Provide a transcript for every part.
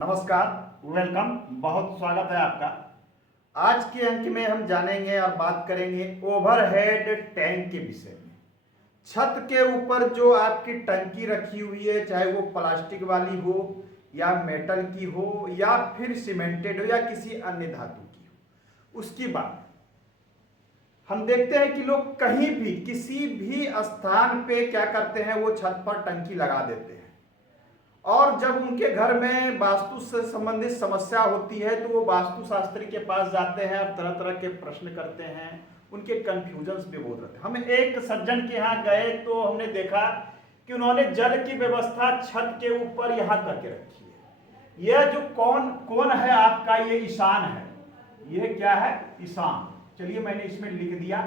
नमस्कार, वेलकम, बहुत स्वागत है आपका। आज के अंक में हम जानेंगे और बात करेंगे ओवरहेड टैंक के विषय में। छत के ऊपर जो आपकी टंकी रखी हुई है, चाहे वो प्लास्टिक वाली हो या मेटल की हो या फिर सीमेंटेड हो या किसी अन्य धातु की हो, उसकी बात हम देखते हैं कि लोग कहीं भी किसी भी स्थान पे क्या करते हैं, वो छत पर टंकी लगा देते हैं। और जब उनके घर में वास्तु से संबंधित समस्या होती है तो वो वास्तु शास्त्री के पास जाते हैं और तरह तरह के प्रश्न करते हैं। उनके कंफ्यूजन्स भी बहुत रहते हैं। हम एक सज्जन के यहाँ गए तो हमने देखा कि उन्होंने जल की व्यवस्था छत के ऊपर यहाँ करके रखी है। यह जो कौन है आपका, ये ईशान है। यह क्या है? ईशान। चलिए मैंने इसमें लिख दिया,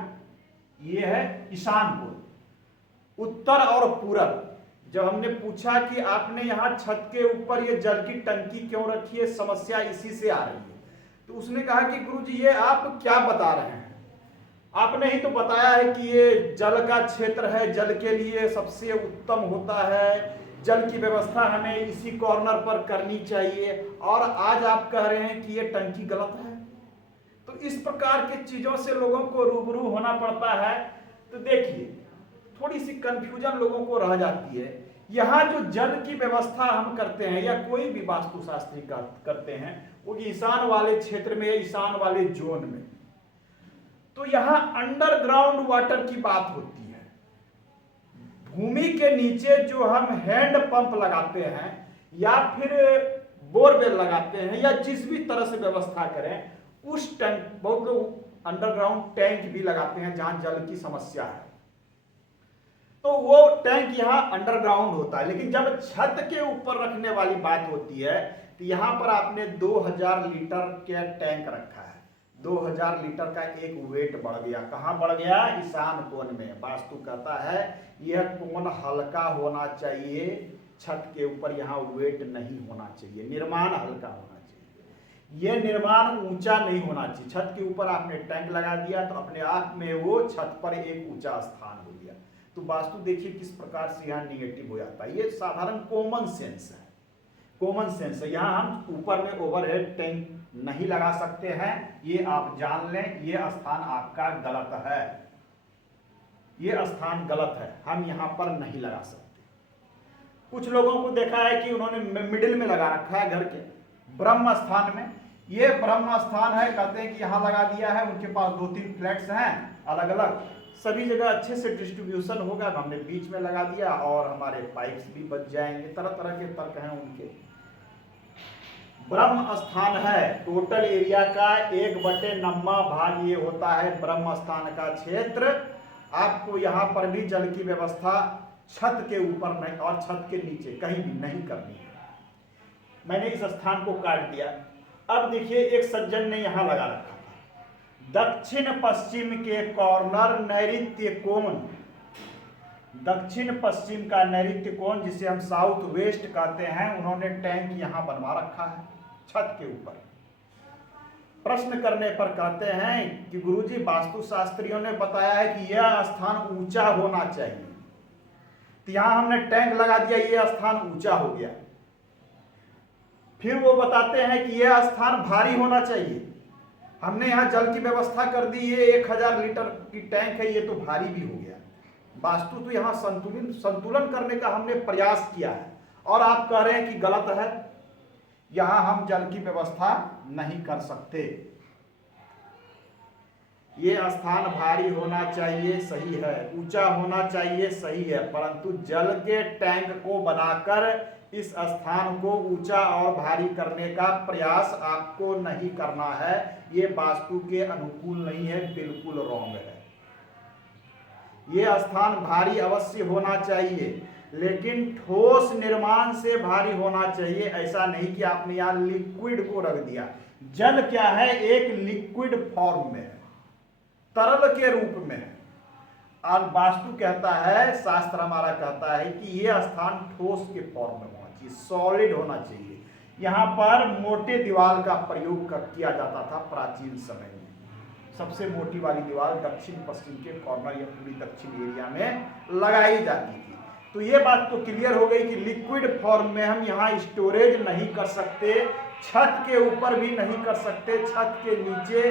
ये है ईशान को। उत्तर और पूरब। जब हमने पूछा कि आपने यहाँ छत के ऊपर ये जल की टंकी क्यों रखी है, समस्या इसी से आ रही है, तो उसने कहा कि गुरुजी ये आप क्या बता रहे हैं, आपने ही तो बताया है कि ये जल का क्षेत्र है, जल के लिए सबसे उत्तम होता है, जल की व्यवस्था हमें इसी कॉर्नर पर करनी चाहिए, और आज आप कह रहे हैं कि ये टंकी गलत है। तो इस प्रकार के चीजों से लोगों को रूबरू होना पड़ता है। तो देखिए, थोड़ी सी कंफ्यूजन लोगों को रह जाती है। यहाँ जो जल की व्यवस्था हम करते हैं या कोई भी वास्तुशास्त्री करते हैं, वो ईशान वाले क्षेत्र में, ईशान वाले जोन में, तो यहाँ अंडरग्राउंड वाटर की बात होती है। भूमि के नीचे जो हम हैंड पंप लगाते हैं या फिर बोरवेल लगाते हैं या जिस भी तरह से व्यवस्था करें, उस टैंक, बहुत लोग अंडरग्राउंड टैंक भी लगाते हैं जहां जल की समस्या है, तो वो टैंक यहाँ अंडरग्राउंड होता है। लेकिन जब छत के ऊपर रखने वाली बात होती है तो यहाँ पर आपने 2000 लीटर का टैंक रखा है। 2000 लीटर का एक वेट बढ़ गया। कहाँ बढ़ गया? ईशान कोण में। वास्तु कहता है यह कोण हल्का होना चाहिए, छत के ऊपर यहाँ वेट नहीं होना चाहिए, निर्माण हल्का होना चाहिए, यह निर्माण ऊंचा नहीं होना चाहिए। छत के ऊपर आपने टैंक लगा दिया तो अपने आप में वो छत पर एक ऊंचा स्थान हो गया। तो वास्तु देखिए किस प्रकार से यहाँ निगेटिव हो जाता है। ये साधारण कॉमन सेंस है, कॉमन सेंस है। यहाँ हम ऊपर में ओवरहेड टैंक नहीं लगा सकते हैं, ये आप जान लें। ये स्थान आपका गलत है, ये स्थान गलत है, हम यहाँ पर नहीं लगा सकते। कुछ लोगों को देखा है कि उन्होंने मिडिल में लगा रखा है, घर के ब्रह्म स्थान में। ये ब्रह्म स्थान है, कहते हैं कि यहाँ लगा दिया है। उनके पास 2-3 फ्लैट्स हैं अलग अलग, सभी जगह अच्छे से डिस्ट्रीब्यूशन होगा, हमने बीच में लगा दिया और हमारे पाइप्स भी बच जाएंगे। तरह तरह के तर्क हैं उनके। ब्रह्म स्थान है, टोटल एरिया का 1/9 भाग ये होता है ब्रह्म स्थान का क्षेत्र। आपको यहाँ पर भी जल की व्यवस्था छत के ऊपर नहीं और छत के नीचे कहीं भी नहीं करनी है। मैंने इस स्थान को काट दिया। अब देखिए, एक सज्जन ने यहाँ लगा रखा दक्षिण पश्चिम के कॉर्नर नैऋत्य कोण, दक्षिण पश्चिम का नैऋत्य कोण जिसे हम साउथ वेस्ट कहते हैं, उन्होंने टैंक यहां बनवा रखा है छत के ऊपर। प्रश्न करने पर कहते हैं कि गुरुजी वास्तुशास्त्रियों ने बताया है कि यह स्थान ऊंचा होना चाहिए, तो यहां हमने टैंक लगा दिया, यह स्थान ऊंचा हो गया। फिर वो बताते हैं कि यह स्थान भारी होना चाहिए, हमने यहाँ जल की व्यवस्था कर दी, ये 1000 लीटर की टैंक है, ये तो भारी भी हो गया। वास्तु तो यहाँ संतुलन करने का हमने प्रयास किया है, और आप कह रहे हैं कि गलत है, यहाँ हम जल की व्यवस्था नहीं कर सकते। ये स्थान भारी होना चाहिए, सही है, ऊंचा होना चाहिए, सही है, परंतु जल के टैंक को बनाकर इस स्थान को ऊंचा और भारी करने का प्रयास आपको नहीं करना है। ये वास्तु के अनुकूल नहीं है, बिल्कुल रॉन्ग है। ये स्थान भारी अवश्य होना चाहिए, लेकिन ठोस निर्माण से भारी होना चाहिए। ऐसा नहीं कि आपने यहाँ लिक्विड को रख दिया। जल क्या है? एक लिक्विड फॉर्म में है, तरल के रूप में है। और वास्तु कहता है, शास्त्र हमारा कहता है कि यह स्थान ठोस के फॉर्म में होना चाहिए, सॉलिड होना चाहिए। यहाँ पर मोटे दीवार का प्रयोग किया जाता था प्राचीन समय में। सबसे मोटी वाली दीवार दक्षिण पश्चिम के कॉर्नर या पूरी दक्षिण एरिया में लगाई जाती थी। तो ये बात तो क्लियर हो गई कि लिक्विड फॉर्म में हम यहाँ स्टोरेज नहीं कर सकते, छत के ऊपर भी नहीं कर सकते, छत के नीचे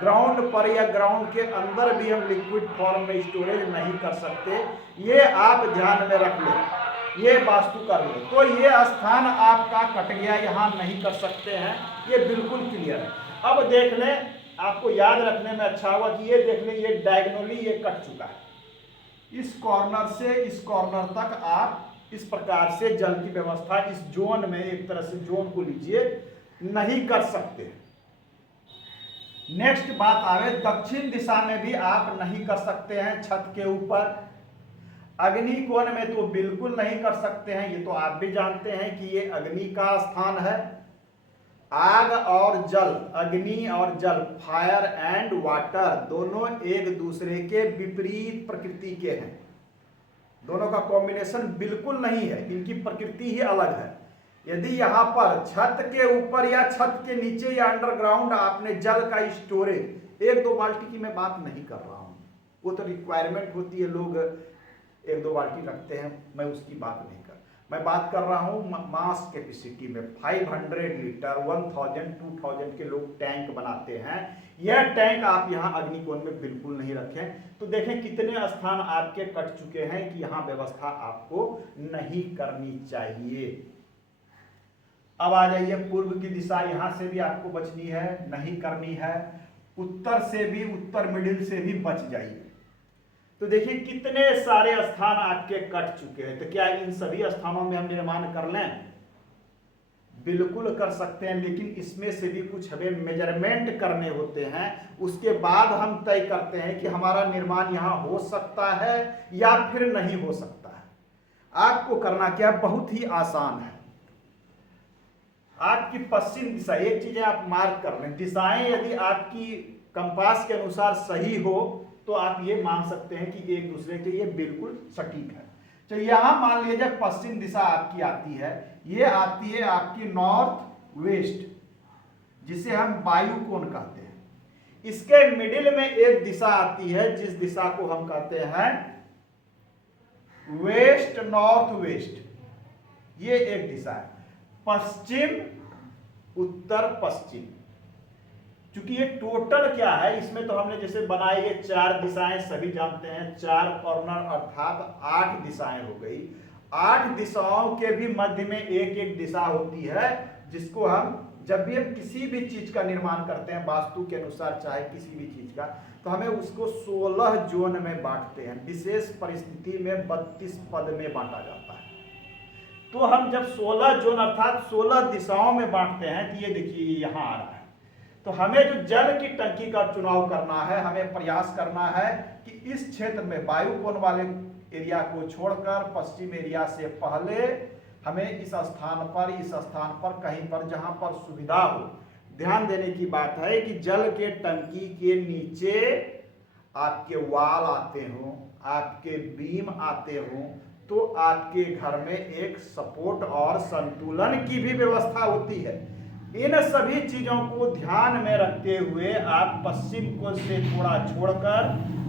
ग्राउंड पर या ग्राउंड के अंदर भी हम लिक्विड फॉर्म में स्टोरेज नहीं कर सकते। ये आप ध्यान में रख लें, ये वास्तु कर लो। तो ये स्थान आपका कट गया, यहाँ नहीं कर सकते हैं, ये बिल्कुल क्लियर है। अब देख लें, आपको याद रखने में अच्छा होगा कि ये देख लें, ये डायगोनली ये कट चुका है। इस कॉर्नर से इस कॉर्नर तक आप इस प्रकार से जल की व्यवस्था इस जोन में, एक तरह से जोन को लीजिए, नहीं कर सकते। नेक्स्ट बात आवे, दक्षिण दिशा में भी आप नहीं कर सकते हैं छत के ऊपर। अग्नि कोण में तो बिल्कुल नहीं कर सकते हैं, ये तो आप भी जानते हैं कि ये अग्नि का स्थान है। आग और जल, अग्नि और जल, फायर एंड वाटर, दोनों एक दूसरे के विपरीत प्रकृति के हैं। दोनों का कॉम्बिनेशन बिल्कुल नहीं है, इनकी प्रकृति ही अलग है। यदि यहाँ पर छत के ऊपर या छत के नीचे या अंडरग्राउंड आपने जल का स्टोरेज, 1-2 बाल्टी की मैं बात नहीं कर रहा हूँ, वो तो रिक्वायरमेंट होती है, लोग 1-2 बाल्टी रखते हैं, मैं उसकी बात नहीं कर, मैं बात कर रहा हूँ मास कैपेसिटी में 500 लीटर 1000 2000 के लोग टैंक बनाते हैं। यह टैंक आप यहाँ अग्निकोण में बिल्कुल नहीं रखें। तो देखें कितने स्थान आपके कट चुके हैं कि यहाँ व्यवस्था आपको नहीं करनी चाहिए। अब आ जाइए पूर्व की दिशा, यहाँ से भी आपको बचनी है, नहीं करनी है। उत्तर से भी, उत्तर मिडिल से भी बच जाइए। तो देखिए कितने सारे स्थान आपके कट चुके हैं। तो क्या इन सभी स्थानों में हम निर्माण कर लें? बिल्कुल कर सकते हैं, लेकिन इसमें से भी कुछ हमें मेजरमेंट करने होते हैं, उसके बाद हम तय करते हैं कि हमारा निर्माण यहाँ हो सकता है या फिर नहीं हो सकता है। आपको करना क्या, बहुत ही आसान है। आपकी पश्चिम दिशा, एक चीज आप मार्क कर लें, दिशाएं यदि आपकी कंपास के अनुसार सही हो तो आप ये मान सकते हैं कि एक दूसरे के ये बिल्कुल सटीक है। तो यहां मान लीजिए पश्चिम दिशा आपकी आती है, ये आती है आपकी नॉर्थ वेस्ट, जिसे हम वायु कोण कहते हैं। इसके मिडिल में एक दिशा आती है जिस दिशा को हम कहते हैं वेस्ट नॉर्थ वेस्ट, ये एक दिशा है। पश्चिम उत्तर पश्चिम, क्योंकि ये टोटल क्या है, इसमें तो हमने जैसे बनाए ये 4 दिशाएं सभी जानते हैं, 4 कॉर्नर अर्थात 8 दिशाएं हो गई। 8 दिशाओं के भी मध्य में एक एक दिशा होती है, जिसको हम जब भी हम किसी भी चीज का निर्माण करते हैं वास्तु के अनुसार, चाहे किसी भी चीज का, तो हमें उसको 16 जोन में बांटते हैं। विशेष परिस्थिति में 32 पद में बांटा जाता है। तो हम जब 16 जोन अर्थात 16 दिशाओं में बांटते हैं, तो ये देखिए यहाँ आ रहा है। तो हमें जो जल की टंकी का चुनाव करना है, हमें प्रयास करना है कि इस क्षेत्र में वायु कोण वाले एरिया को छोड़कर पश्चिम एरिया से पहले हमें इस स्थान पर कहीं पर जहां पर सुविधा हो। ध्यान देने की बात है कि जल के टंकी के नीचे आपके वाल आते हों, आपके बीम आते हों, तो आपके घर में एक सपोर्ट और संतुलन की भी व्यवस्था होती है। इन सभी चीजों को ध्यान में रखते हुए आप पश्चिम को से थोड़ा छोड़कर,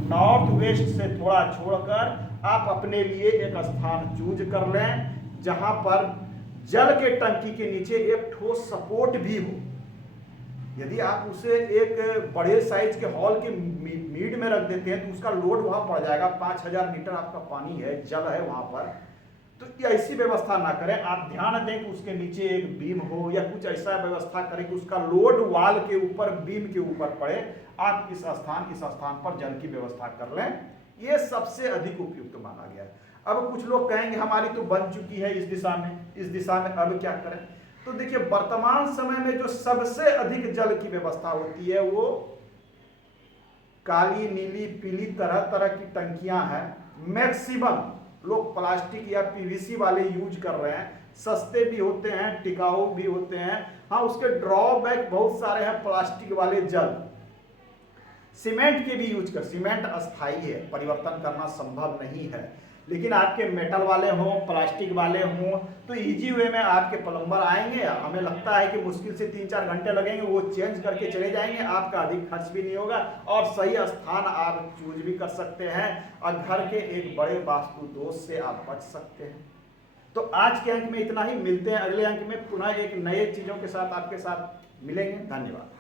नॉर्थ वेस्ट से थोड़ा छोड़कर आप अपने लिए एक स्थान चूज कर लें जहां पर जल के टंकी के नीचे एक ठोस सपोर्ट भी हो। यदि आप उसे एक बड़े साइज के हॉल के मीड में रख देते हैं तो उसका लोड वहां पड़ जाएगा। 5000 लीटर आपका पानी है, जल है वहां पर, तो ऐसी व्यवस्था ना करें। आप ध्यान दें कि उसके नीचे एक बीम हो या कुछ ऐसा व्यवस्था करें कि उसका लोड वाल के ऊपर, बीम के ऊपर पड़े। आप इस स्थान पर जल की व्यवस्था कर लें, ये सबसे अधिक उपयुक्त माना गया है। अब कुछ लोग कहेंगे हमारी तो बन चुकी है इस दिशा में अब क्या करें? तो देखिए वर्तमान समय में जो सबसे अधिक जल की व्यवस्था होती है वो काली, नीली, पीली तरह तरह की टंकियां हैं। मैक्सिमम लोग प्लास्टिक या पीवीसी वाले यूज कर रहे हैं, सस्ते भी होते हैं, टिकाऊ भी होते हैं। हाँ, उसके ड्रॉबैक बहुत सारे हैं प्लास्टिक वाले जल। सीमेंट के भी यूज कर, सीमेंट अस्थाई है, परिवर्तन करना संभव नहीं है, लेकिन आपके मेटल वाले हों, प्लास्टिक वाले हों, तो इजी वे में आपके प्लम्बर आएंगे, हमें लगता है कि मुश्किल से 3-4 घंटे लगेंगे, वो चेंज करके चले जाएंगे, आपका अधिक खर्च भी नहीं होगा और सही स्थान आप चूज भी कर सकते हैं और घर के एक बड़े वास्तु दोष से आप बच सकते हैं। तो आज के अंक में इतना ही, मिलते हैं अगले अंक में पुनः एक नए चीज़ों के साथ आपके साथ मिलेंगे। धन्यवाद।